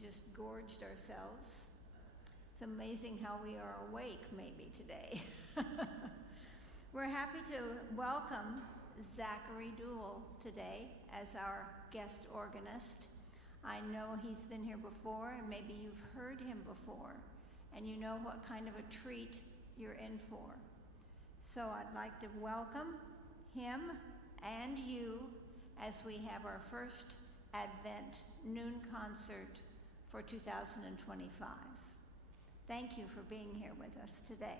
just gorged ourselves. It's amazing how we are awake maybe today. We're happy to welcome Zachary Duell today as our guest organist. I know he's been here before, and maybe you've heard him before, and you know what kind of a treat you're in for. So I'd like to welcome him and you as we have our first Advent noon concert for 2025. Thank you for being here with us today.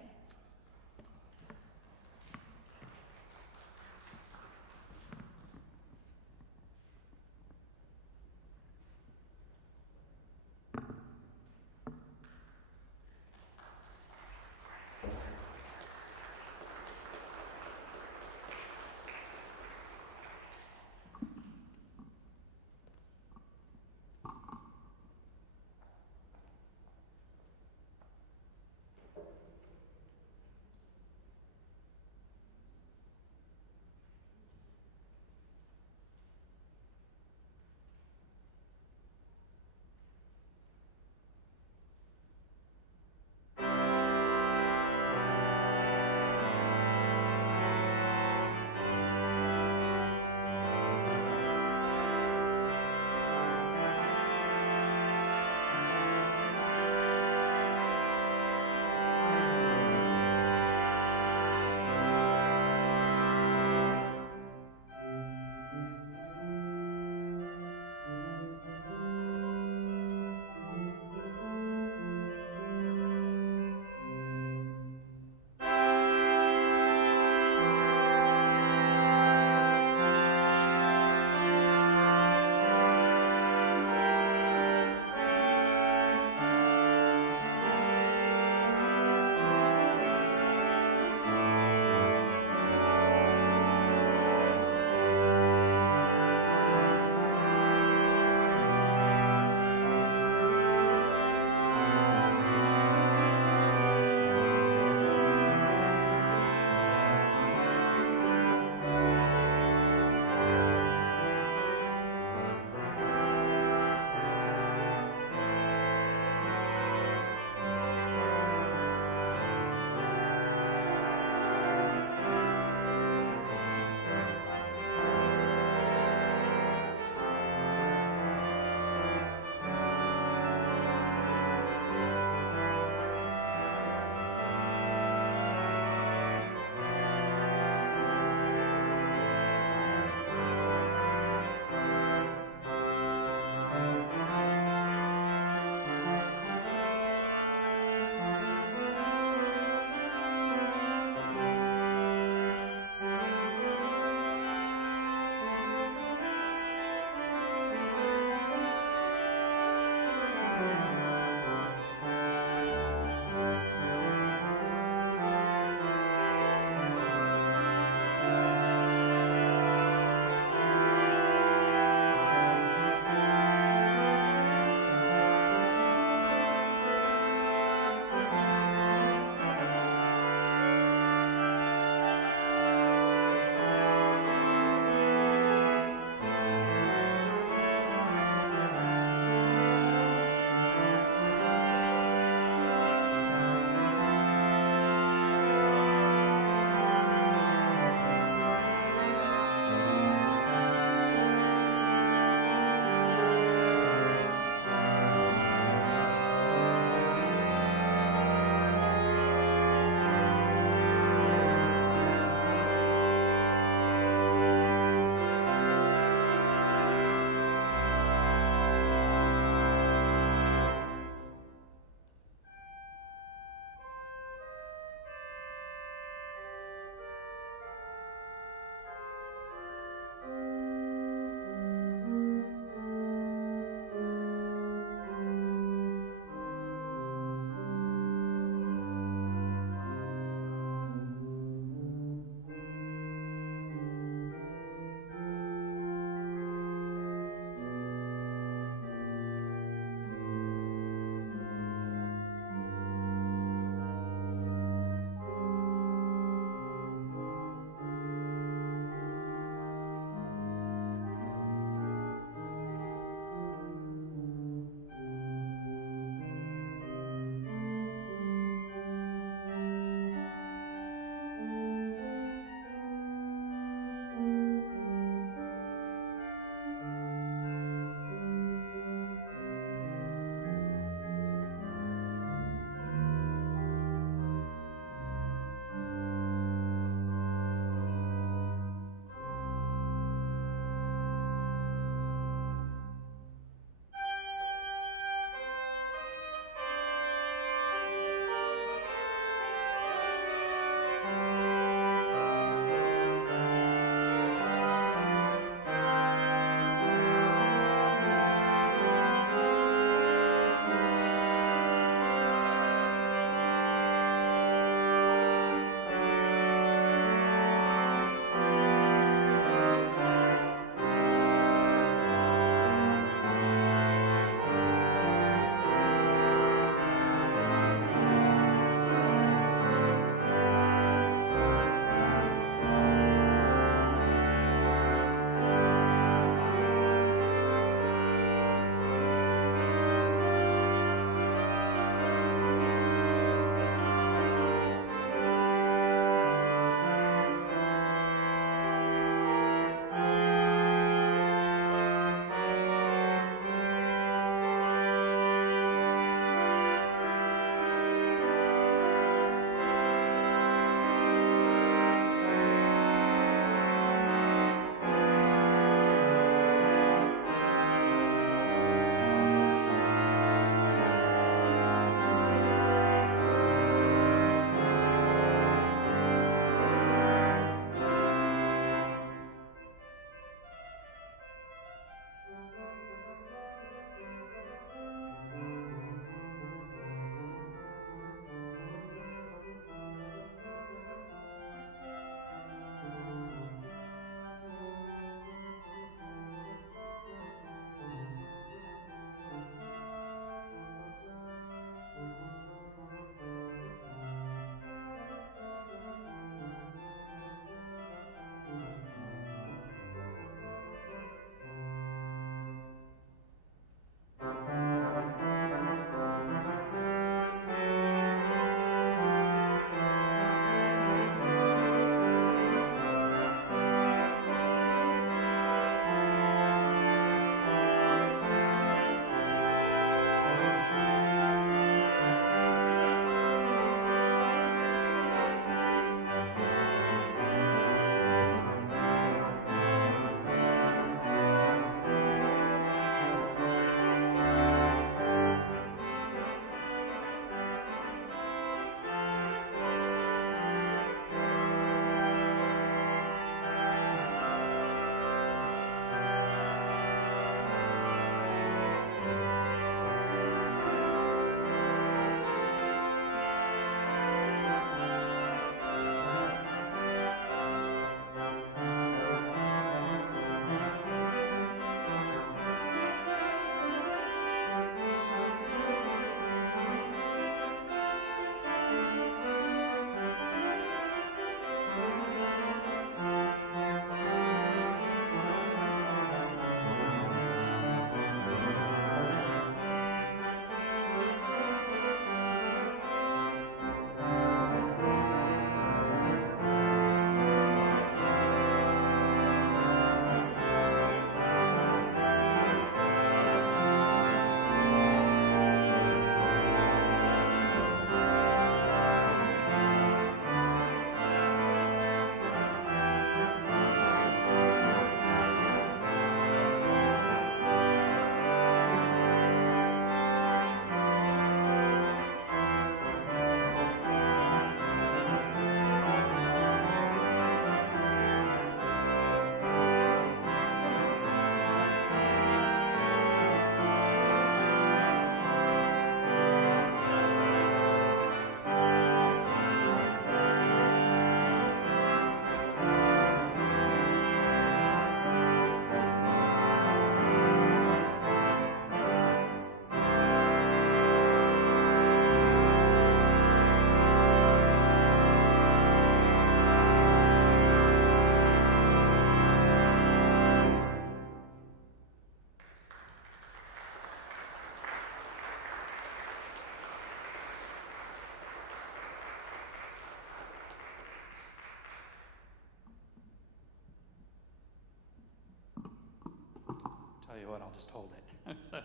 Tell you what, I'll just hold it.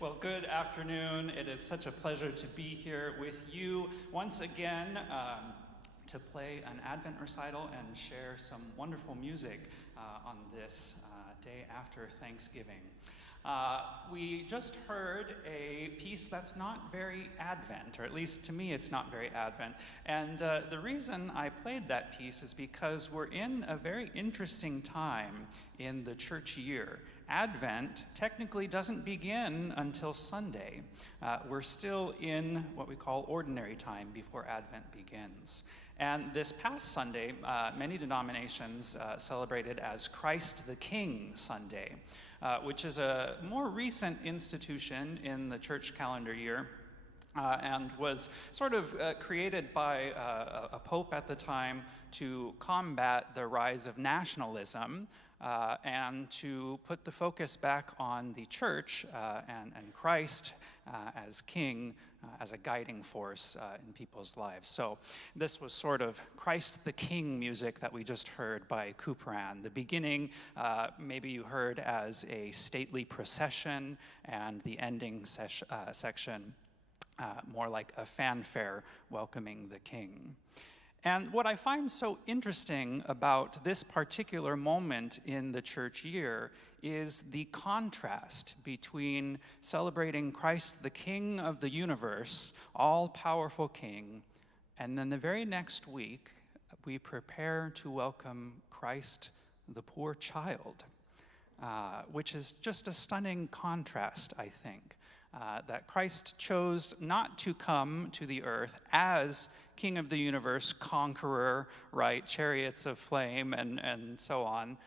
Well, good afternoon. It is such a pleasure to be here with you once again to play an Advent recital and share some wonderful music on this day after Thanksgiving. We just heard a piece that's not very Advent, or at least to me it's not very Advent. And the reason I played that piece is because we're in a very interesting time in the church year. Advent technically doesn't begin until Sunday. We're still in what we call ordinary time before Advent begins. And this past Sunday, many denominations celebrated as Christ the King Sunday, which is a more recent institution in the church calendar year. And was sort of created by a pope at the time to combat the rise of nationalism and to put the focus back on the church and Christ as king, as a guiding force in people's lives. So this was sort of Christ the King music that we just heard by Couperin. The beginning, maybe you heard as a stately procession, and the ending section more like a fanfare welcoming the king. And what I find so interesting about this particular moment in the church year is the contrast between celebrating Christ, the King of the universe, all-powerful King, and then the very next week, we prepare to welcome Christ, the poor child, which is just a stunning contrast, I think. That Christ chose not to come to the earth as King of the universe, conqueror, right, chariots of flame and so on,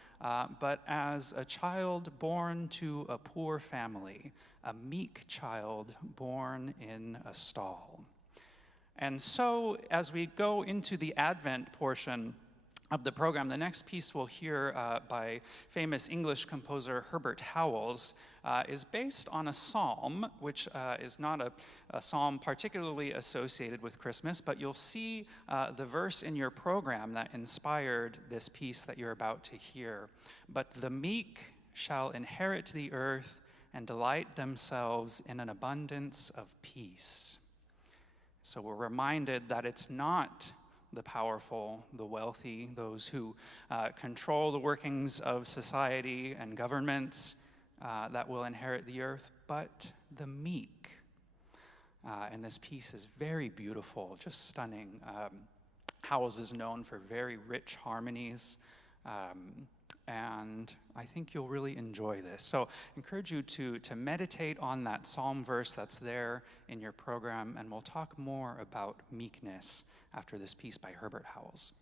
but as a child born to a poor family, a meek child born in a stall. And so as we go into the Advent portion of the program, the next piece we'll hear by famous English composer Herbert Howells is based on a psalm, which is not a psalm particularly associated with Christmas, but you'll see the verse in your program that inspired this piece that you're about to hear. But the meek shall inherit the earth and delight themselves in an abundance of peace. So we're reminded that it's not the powerful, the wealthy, those who control the workings of society and governments that will inherit the earth, but the meek. And this piece is very beautiful, just stunning. Howells is known for very rich harmonies, and I think you'll really enjoy this. So I encourage you to meditate on that psalm verse that's there in your program, and we'll talk more about meekness after this piece by Herbert Howells.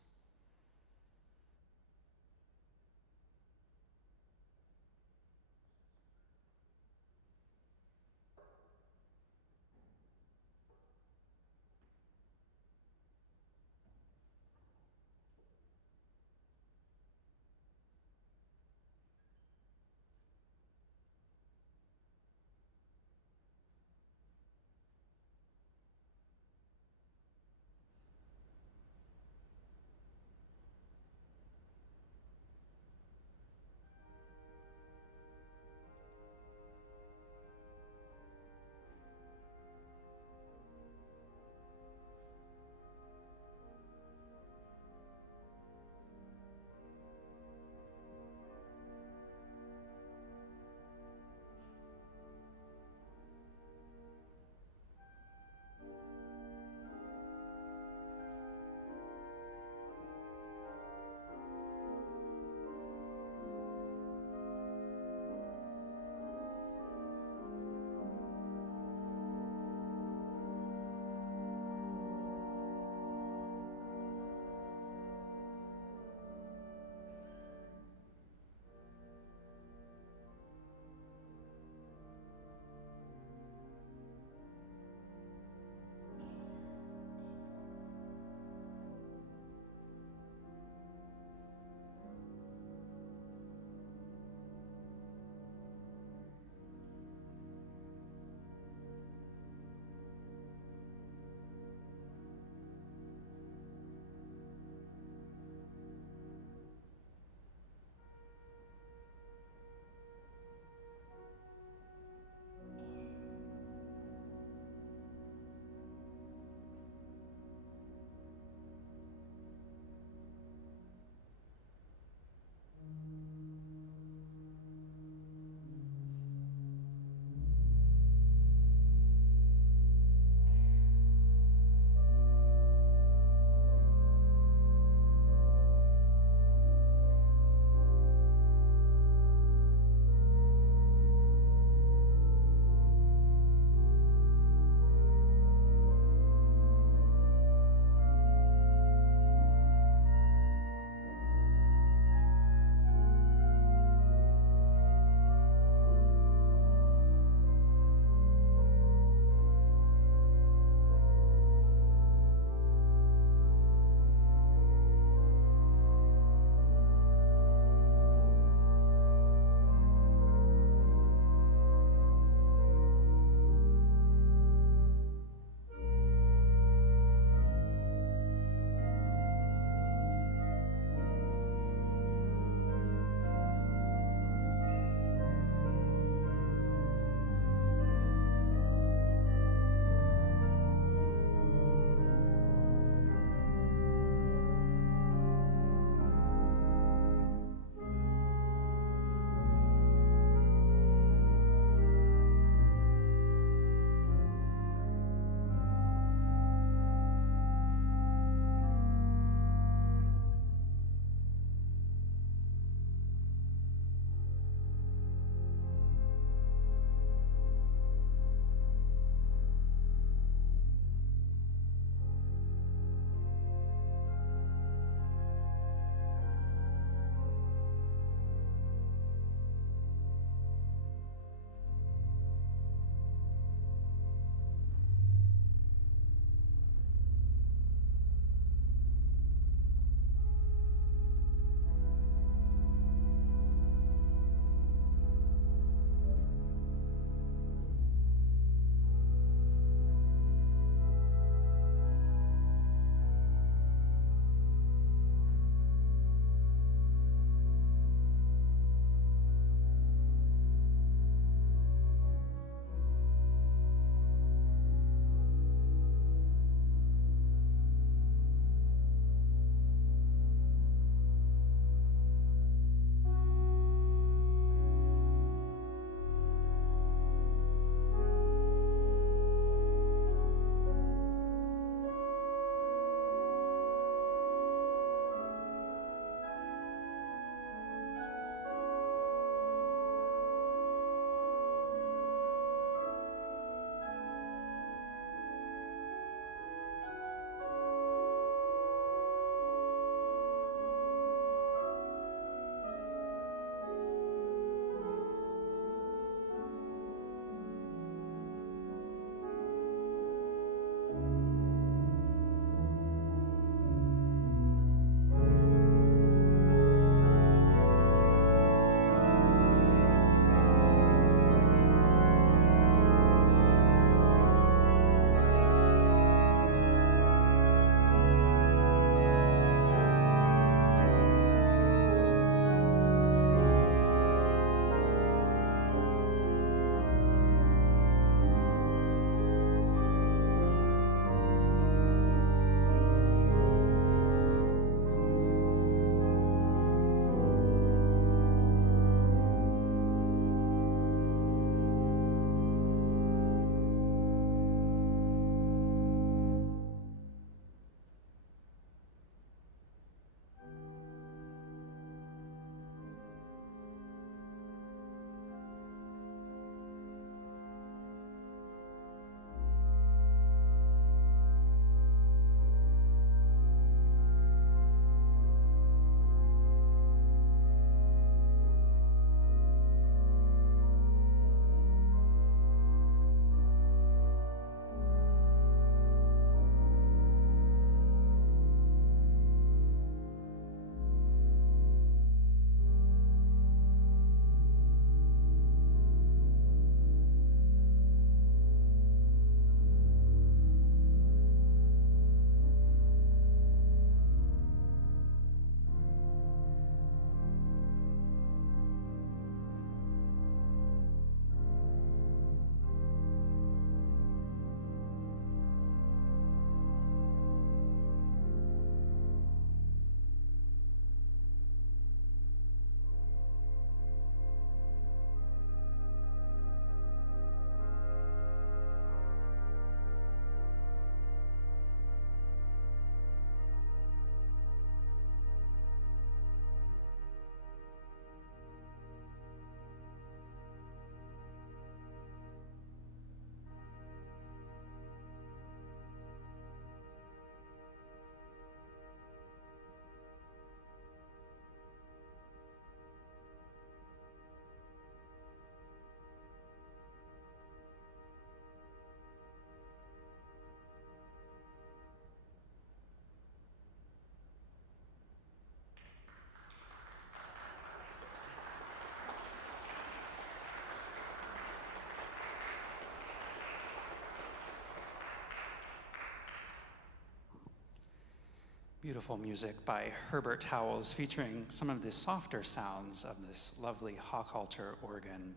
Beautiful music by Herbert Howells featuring some of the softer sounds of this lovely Hochhalter organ.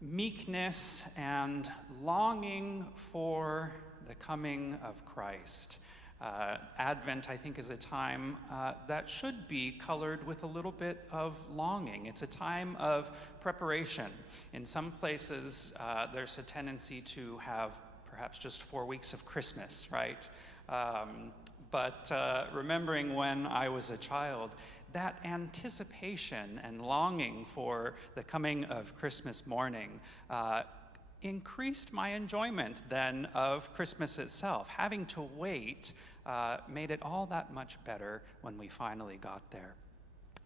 Meekness and longing for the coming of Christ. Advent, I think, is a time that should be colored with a little bit of longing. It's a time of preparation. In some places, there's a tendency to have perhaps just 4 weeks of Christmas, right? But remembering when I was a child, that anticipation and longing for the coming of Christmas morning increased my enjoyment then of Christmas itself. Having to wait made it all that much better when we finally got there.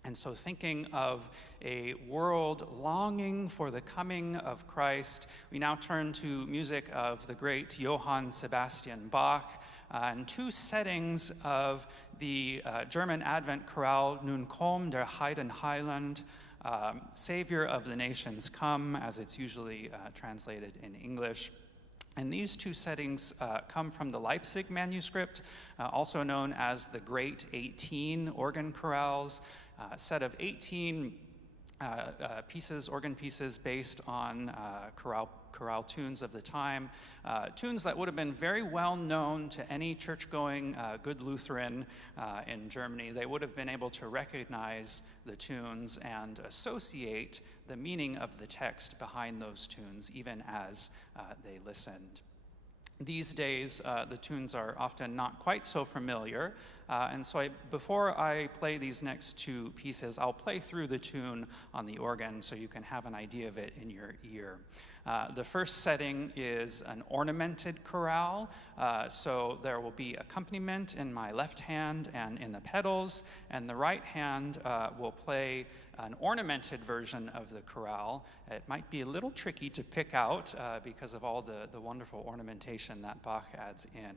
And so thinking of a world longing for the coming of Christ, we now turn to music of the great Johann Sebastian Bach, and two settings of the German Advent chorale, Nun komm der Heiden Heiland, Savior of the Nations Come, as it's usually translated in English. And these two settings come from the Leipzig manuscript, also known as the Great 18 organ chorales, a set of 18 organ pieces based on chorale tunes of the time, tunes that would have been very well known to any church-going good Lutheran in Germany. They would have been able to recognize the tunes and associate the meaning of the text behind those tunes, even as they listened. These days, the tunes are often not quite so familiar, and so before I play these next two pieces, I'll play through the tune on the organ so you can have an idea of it in your ear. The first setting is an ornamented chorale, so there will be accompaniment in my left hand and in the pedals, and the right hand will play an ornamented version of the chorale. It might be a little tricky to pick out because of all the wonderful ornamentation that Bach adds in.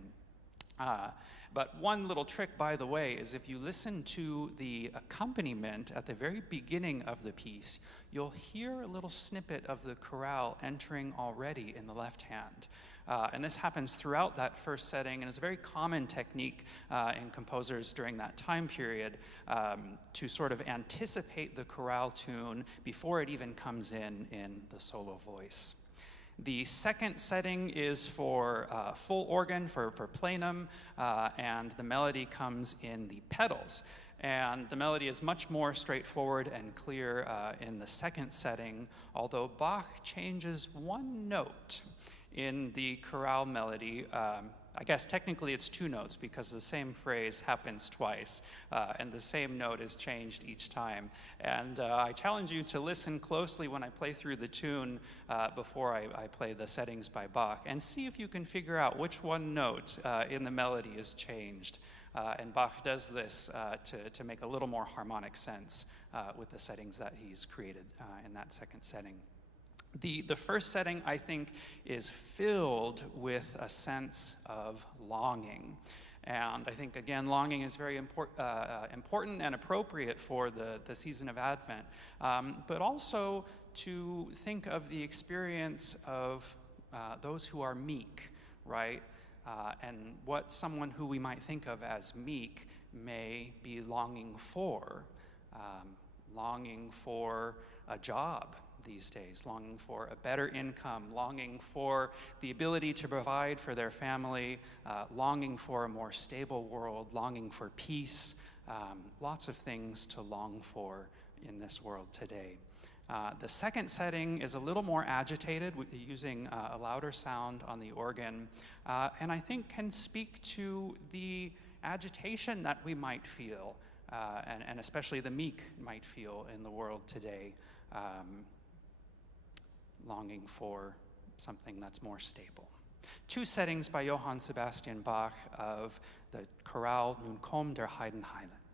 But one little trick, by the way, is if you listen to the accompaniment at the very beginning of the piece, you'll hear a little snippet of the chorale entering already in the left hand. And this happens throughout that first setting, and is a very common technique in composers during that time period to sort of anticipate the chorale tune before it even comes in the solo voice. The second setting is for full organ, for plenum, and the melody comes in the pedals. And the melody is much more straightforward and clear in the second setting, although Bach changes one note in the chorale melody. I guess technically it's two notes because the same phrase happens twice, and the same note is changed each time. And I challenge you to listen closely when I play through the tune before I play the settings by Bach, and see if you can figure out which one note in the melody is changed. And Bach does this to make a little more harmonic sense with the settings that he's created in that second setting. The first setting, I think, is filled with a sense of longing. And I think, again, longing is very important and appropriate for the season of Advent, but also to think of the experience of those who are meek, right? And what someone who we might think of as meek may be longing for a job these days, longing for a better income, longing for the ability to provide for their family, longing for a more stable world, longing for peace, lots of things to long for in this world today. The second setting is a little more agitated, using a louder sound on the organ, and I think can speak to the agitation that we might feel, and especially the meek might feel in the world today, longing for something that's more stable. Two settings by Johann Sebastian Bach of the chorale Nun komm der Heiden Heiland.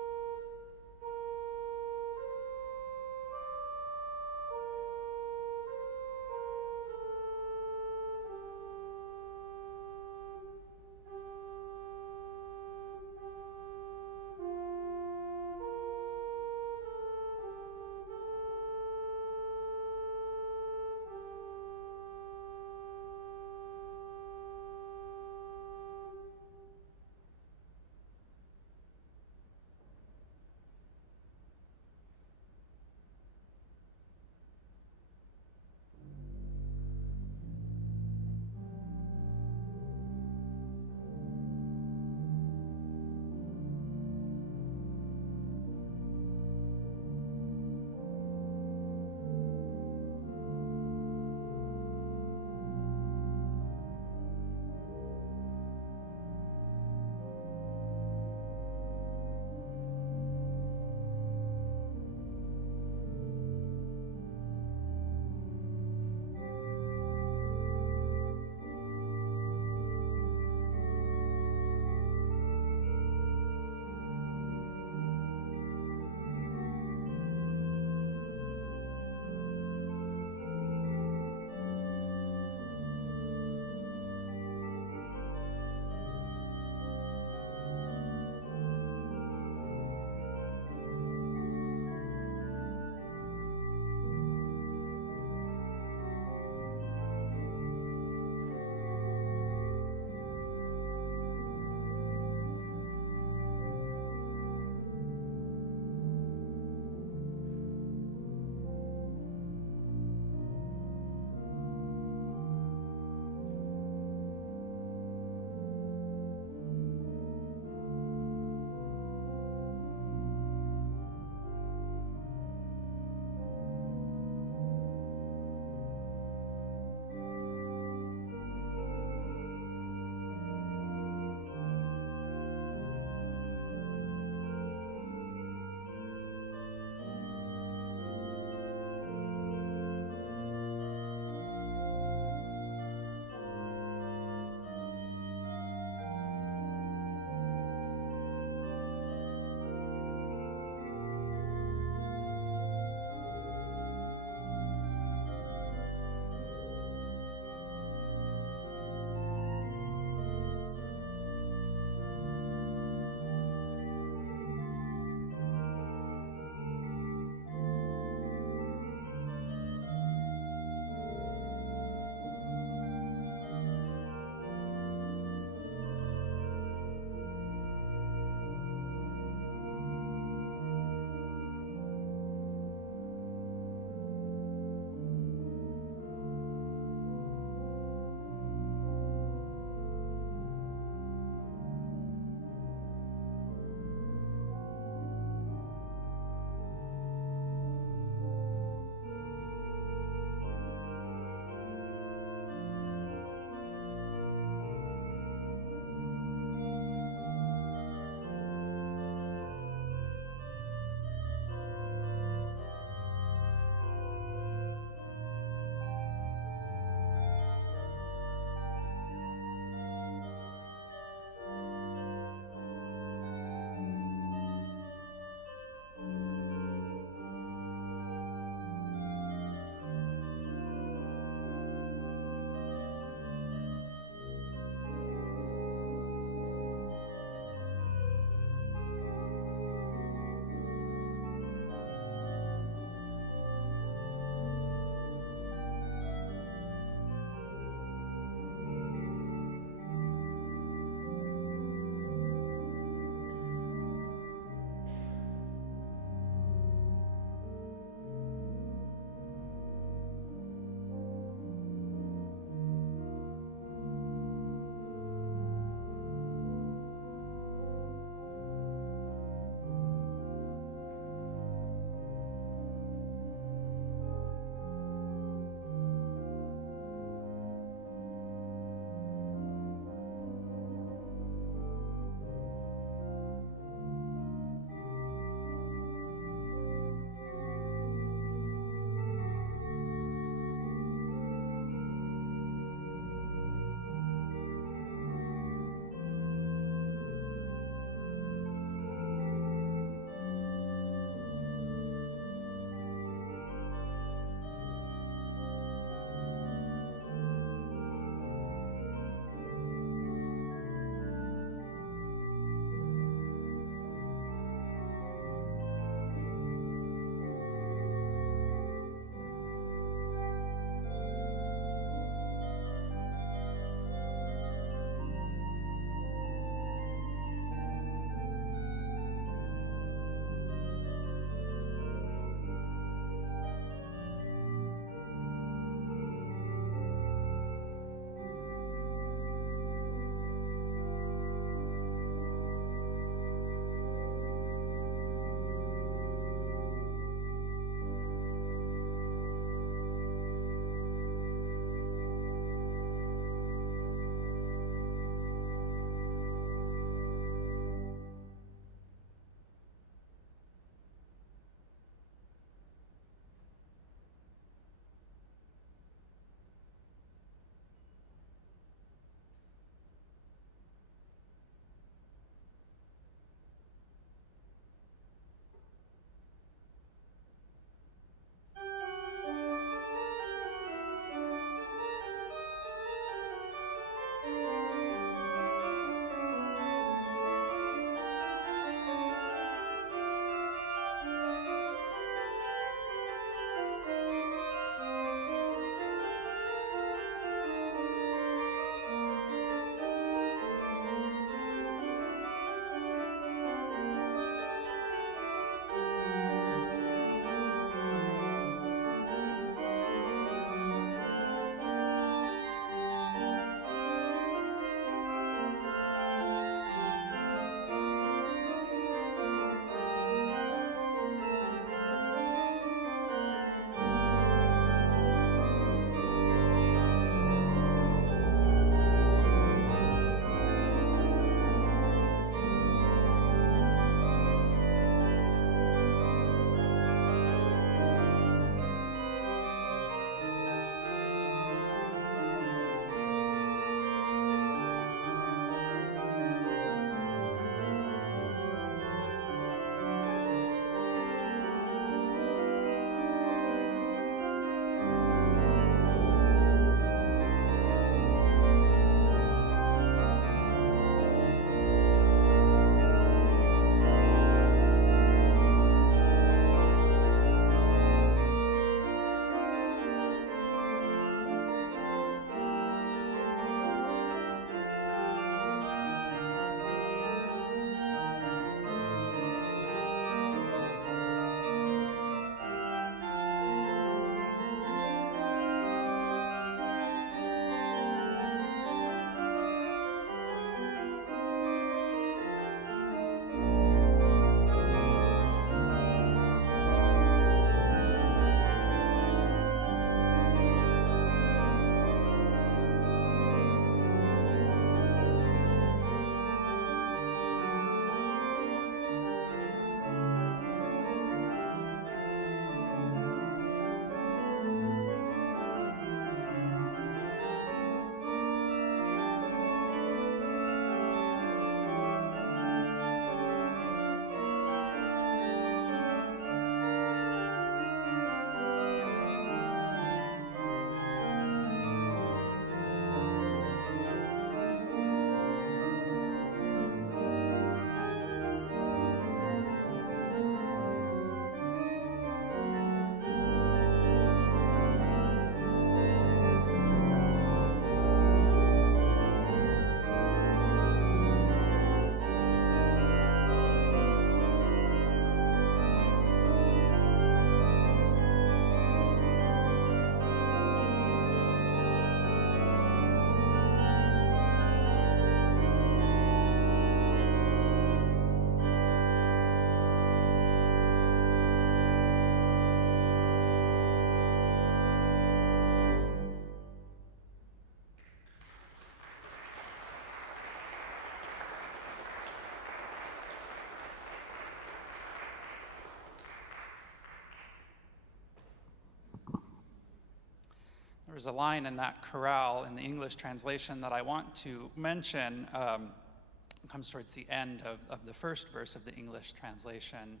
There's a line in that chorale in the English translation that I want to mention. It comes towards the end of the first verse of the English translation.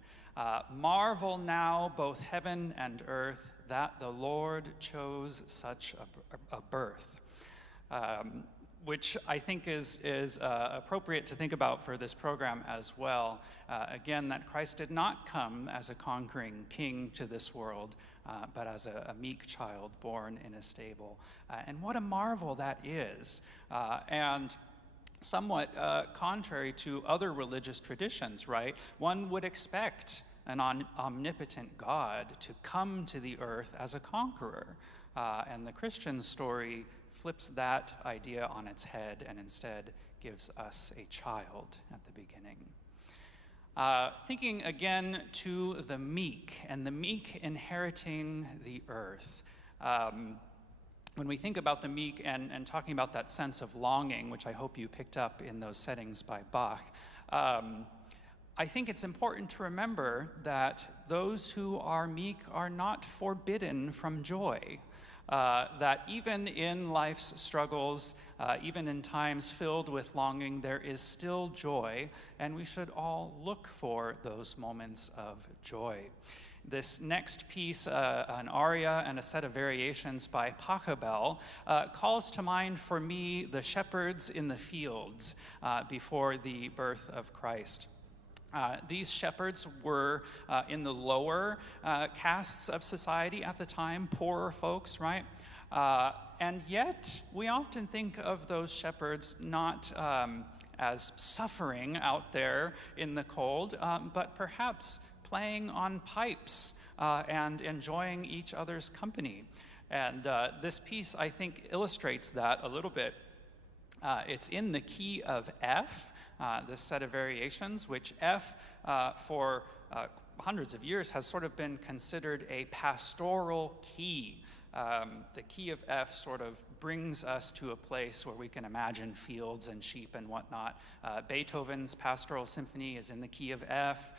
Marvel now, both heaven and earth, that the Lord chose such a birth. Which I think is appropriate to think about for this program as well. Again, that Christ did not come as a conquering king to this world, but as a meek child born in a stable. And what a marvel that is. And somewhat contrary to other religious traditions, right? One would expect an omnipotent God to come to the earth as a conqueror. And the Christian story flips that idea on its head and instead gives us a child at the beginning. Thinking again to the meek, and the meek inheriting the earth. When we think about the meek and talking about that sense of longing, which I hope you picked up in those settings by Bach, I think it's important to remember that those who are meek are not forbidden from joy. That even in life's struggles, even in times filled with longing, there is still joy, and we should all look for those moments of joy. This next piece, an aria and a set of variations by Pachelbel, calls to mind for me the shepherds in the fields before the birth of Christ. These shepherds were in the lower castes of society at the time, poorer folks, right? And yet, we often think of those shepherds not as suffering out there in the cold, but perhaps playing on pipes and enjoying each other's company. And this piece, I think, illustrates that a little bit. It's in the key of F, this set of variations, which F for hundreds of years has sort of been considered a pastoral key. The key of F sort of brings us to a place where we can imagine fields and sheep and whatnot. Beethoven's Pastoral Symphony is in the key of F.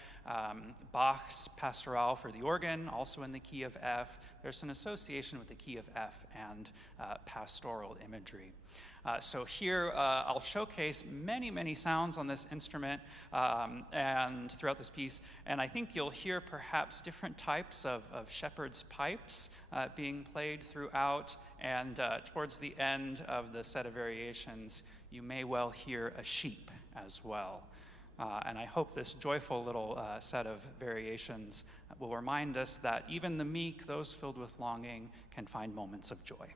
Bach's Pastoral for the organ, also in the key of F. There's an association with the key of F and pastoral imagery. So here I'll showcase many, many sounds on this instrument and throughout this piece, and I think you'll hear perhaps different types of shepherd's pipes being played throughout, and towards the end of the set of variations, you may well hear a sheep as well. And I hope this joyful little set of variations will remind us that even the meek, those filled with longing, can find moments of joy.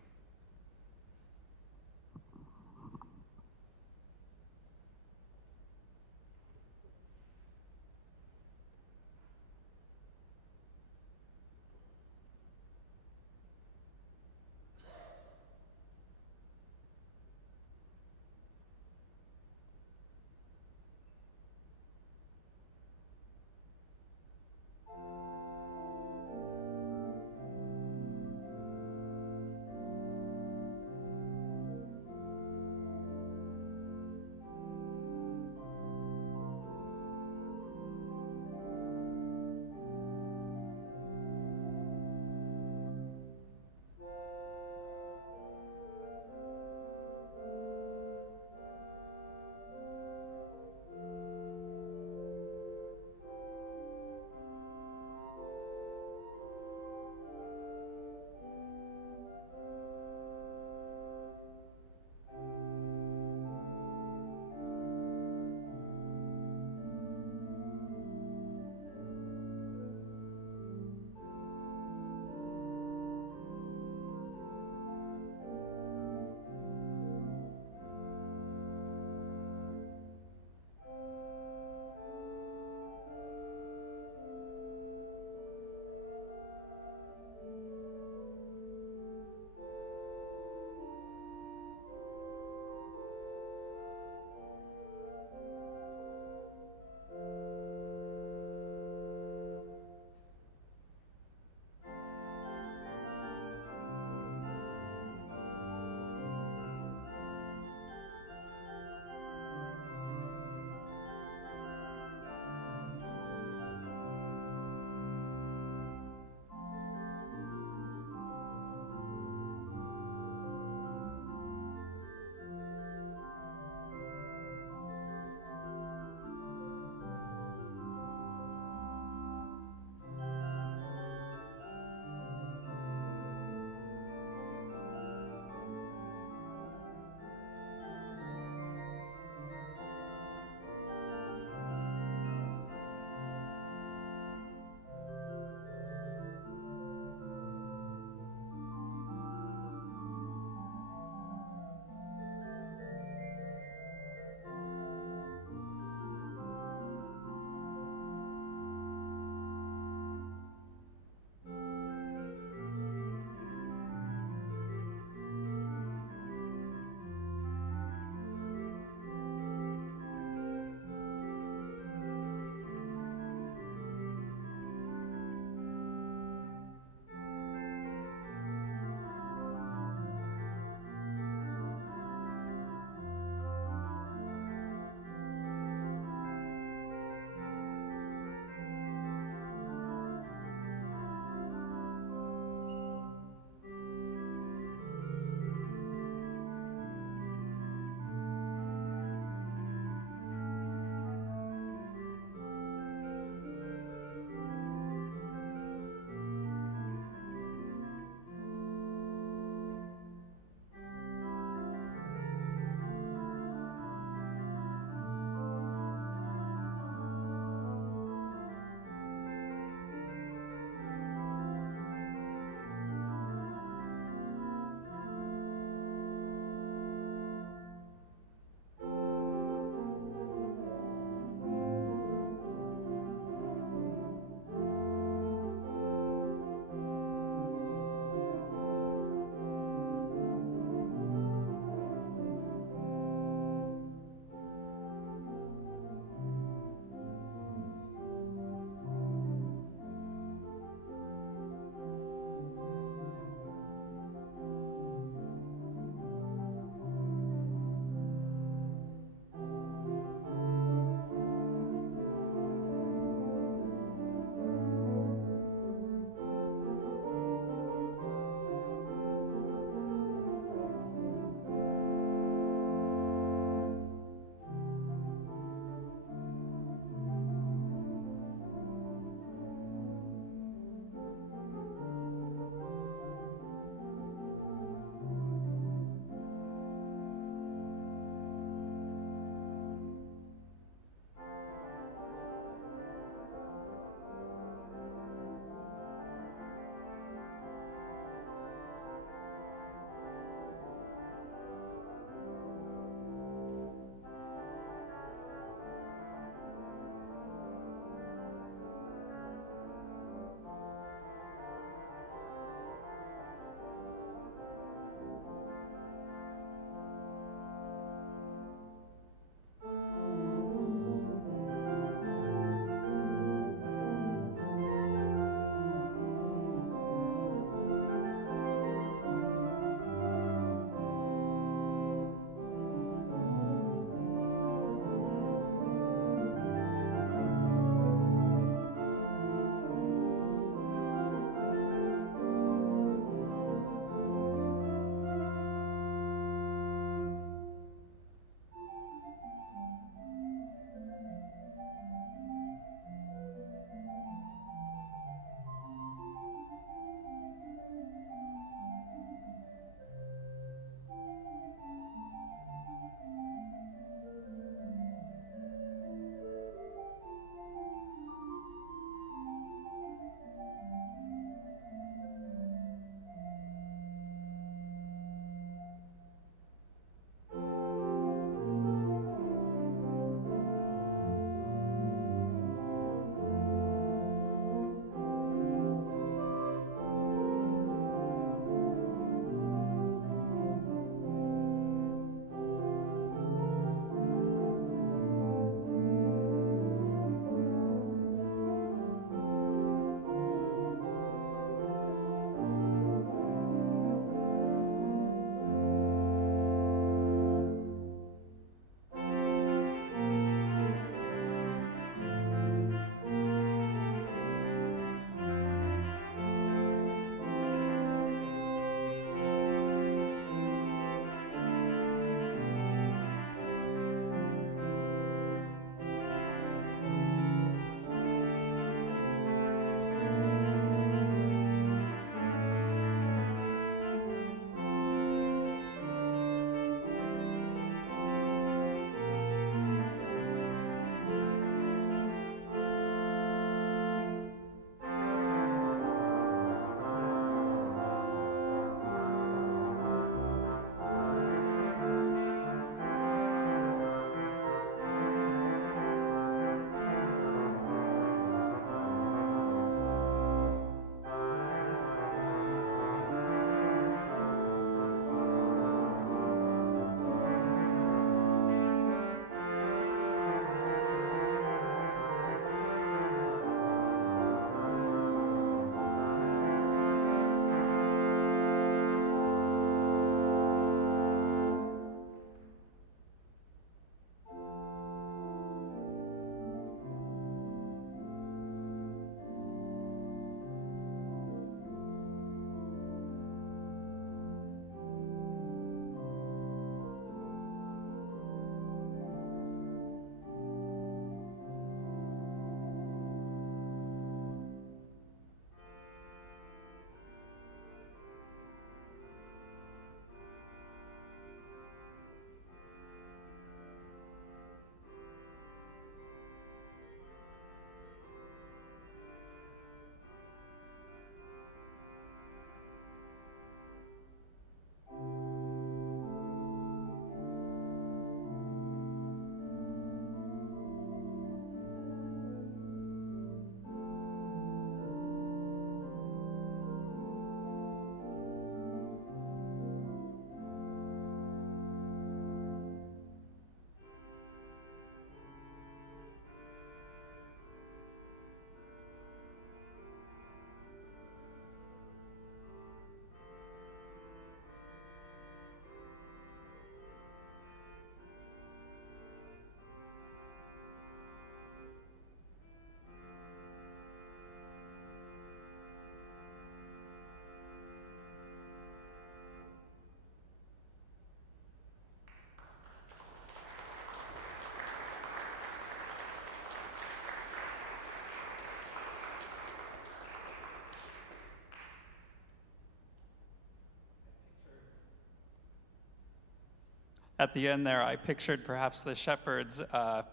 At the end there, I pictured perhaps the shepherds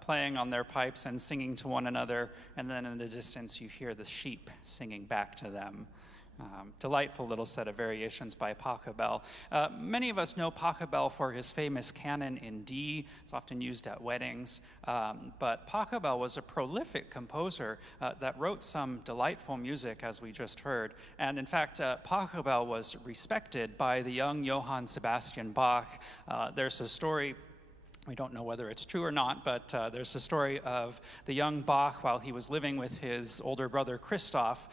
playing on their pipes and singing to one another, and then in the distance you hear the sheep singing back to them. Delightful little set of variations by Pachelbel. Many of us know Pachelbel for his famous canon in D. It's often used at weddings. But Pachelbel was a prolific composer that wrote some delightful music, as we just heard. And in fact, Pachelbel was respected by the young Johann Sebastian Bach. There's a story, we don't know whether it's true or not, but there's a story of the young Bach while he was living with his older brother Christoph,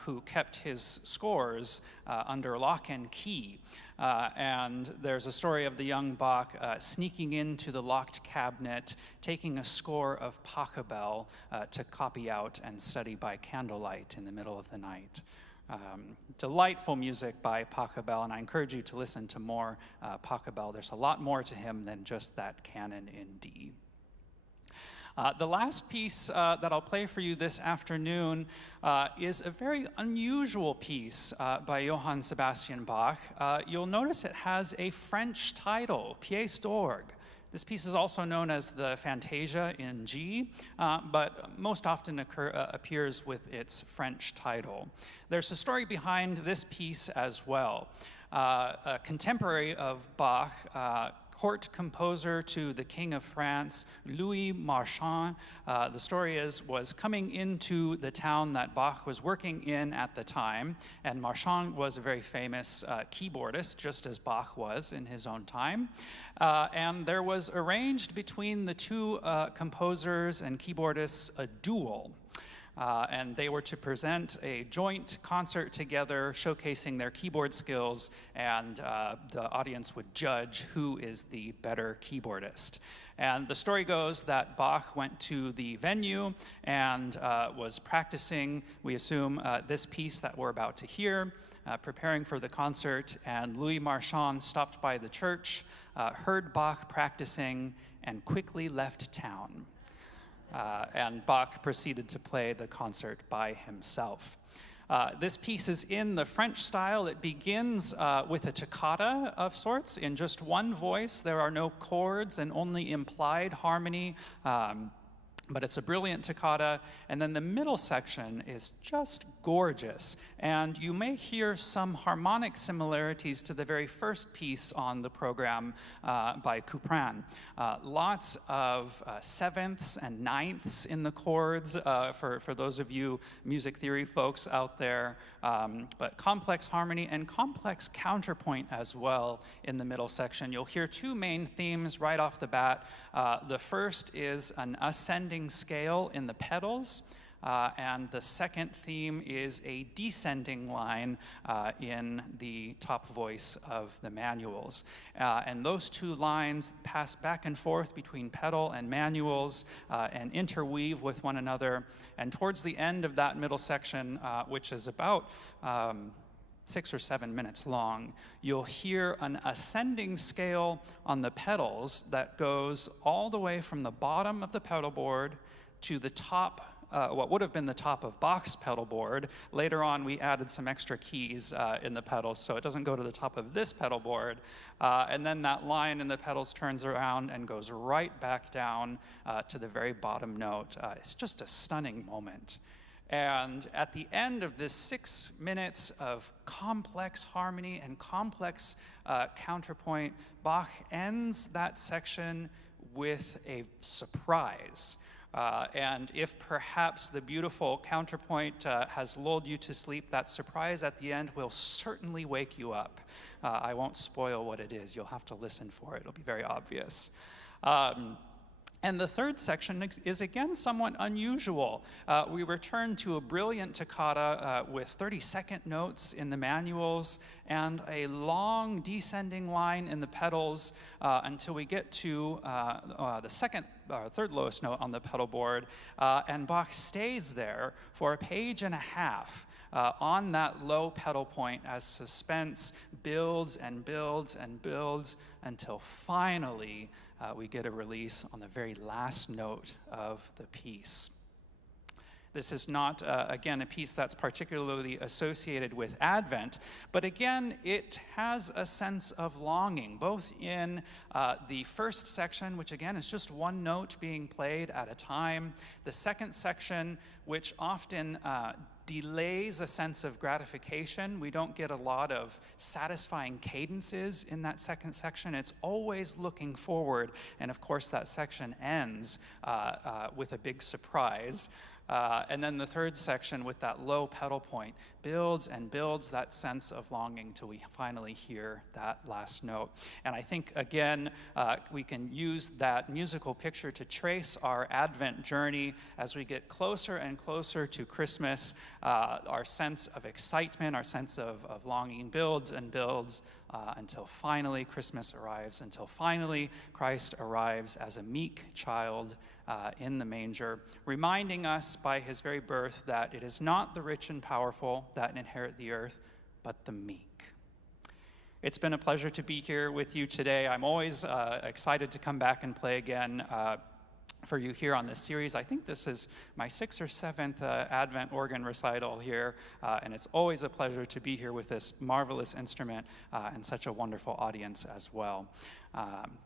who kept his scores under lock and key. And there's a story of the young Bach sneaking into the locked cabinet, taking a score of Pachelbel to copy out and study by candlelight in the middle of the night. Delightful music by Pachelbel, and I encourage you to listen to more Pachelbel. There's a lot more to him than just that canon in D. The last piece that I'll play for you this afternoon is a very unusual piece by Johann Sebastian Bach. You'll notice it has a French title, Pièce d'Orgue. This piece is also known as the Fantasia in G, but most often appears with its French title. There's a story behind this piece as well. A contemporary of Bach, court composer to the King of France, Louis Marchand, the story was coming into the town that Bach was working in at the time, and Marchand was a very famous keyboardist, just as Bach was in his own time. And there was arranged between the two composers and keyboardists a duel. And they were to present a joint concert together, showcasing their keyboard skills, and the audience would judge who is the better keyboardist. And the story goes that Bach went to the venue and was practicing, we assume, this piece that we're about to hear, preparing for the concert, and Louis Marchand stopped by the church, heard Bach practicing, and quickly left town. And Bach proceeded to play the concert by himself. This piece is in the French style. It begins with a toccata of sorts in just one voice. There are no chords and only implied harmony, but it's a brilliant toccata. And then the middle section is just gorgeous. And you may hear some harmonic similarities to the very first piece on the program by Couperin. Lots of sevenths and ninths in the chords for those of you music theory folks out there, but complex harmony and complex counterpoint as well in the middle section. You'll hear two main themes right off the bat. The first is an ascending scale in the pedals, and the second theme is a descending line in the top voice of the manuals. And those two lines pass back and forth between pedal and manuals and interweave with one another. And towards the end of that middle section, which is about 6 or 7 minutes long, you'll hear an ascending scale on the pedals that goes all the way from the bottom of the pedal board to the top, what would have been the top of Bach's pedal board. Later on, we added some extra keys in the pedals, so it doesn't go to the top of this pedal board. And then that line in the pedals turns around and goes right back down to the very bottom note. It's just a stunning moment. And at the end of this 6 minutes of complex harmony and complex counterpoint, Bach ends that section with a surprise. And if perhaps the beautiful counterpoint has lulled you to sleep, that surprise at the end will certainly wake you up. I won't spoil what it is. You'll have to listen for it. It'll be very obvious. And the third section is again somewhat unusual. We return to a brilliant toccata with 32nd notes in the manuals and a long descending line in the pedals until we get to the third lowest note on the pedal board. And Bach stays there for a page and a half on that low pedal point as suspense builds and builds and builds until finally we get a release on the very last note of the piece. This is not, again, a piece that's particularly associated with Advent, but again, it has a sense of longing, both in the first section, which again is just one note being played at a time, the second section, which often delays a sense of gratification. We don't get a lot of satisfying cadences in that second section. It's always looking forward, and of course that section ends with a big surprise. And then the third section with that low pedal point builds and builds that sense of longing till we finally hear that last note. And I think, again, we can use that musical picture to trace our Advent journey as we get closer and closer to Christmas. Our sense of excitement, our sense of longing builds and builds until finally Christmas arrives, until finally Christ arrives as a meek child in the manger, reminding us by his very birth that it is not the rich and powerful that inherit the earth, but the meek. It's been a pleasure to be here with you today. I'm always excited to come back and play again for you here on this series. I think this is my 6th or 7th Advent organ recital here, and it's always a pleasure to be here with this marvelous instrument and such a wonderful audience as well.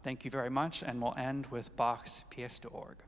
Thank you very much, and we'll end with Bach's Pièce d'Orgue.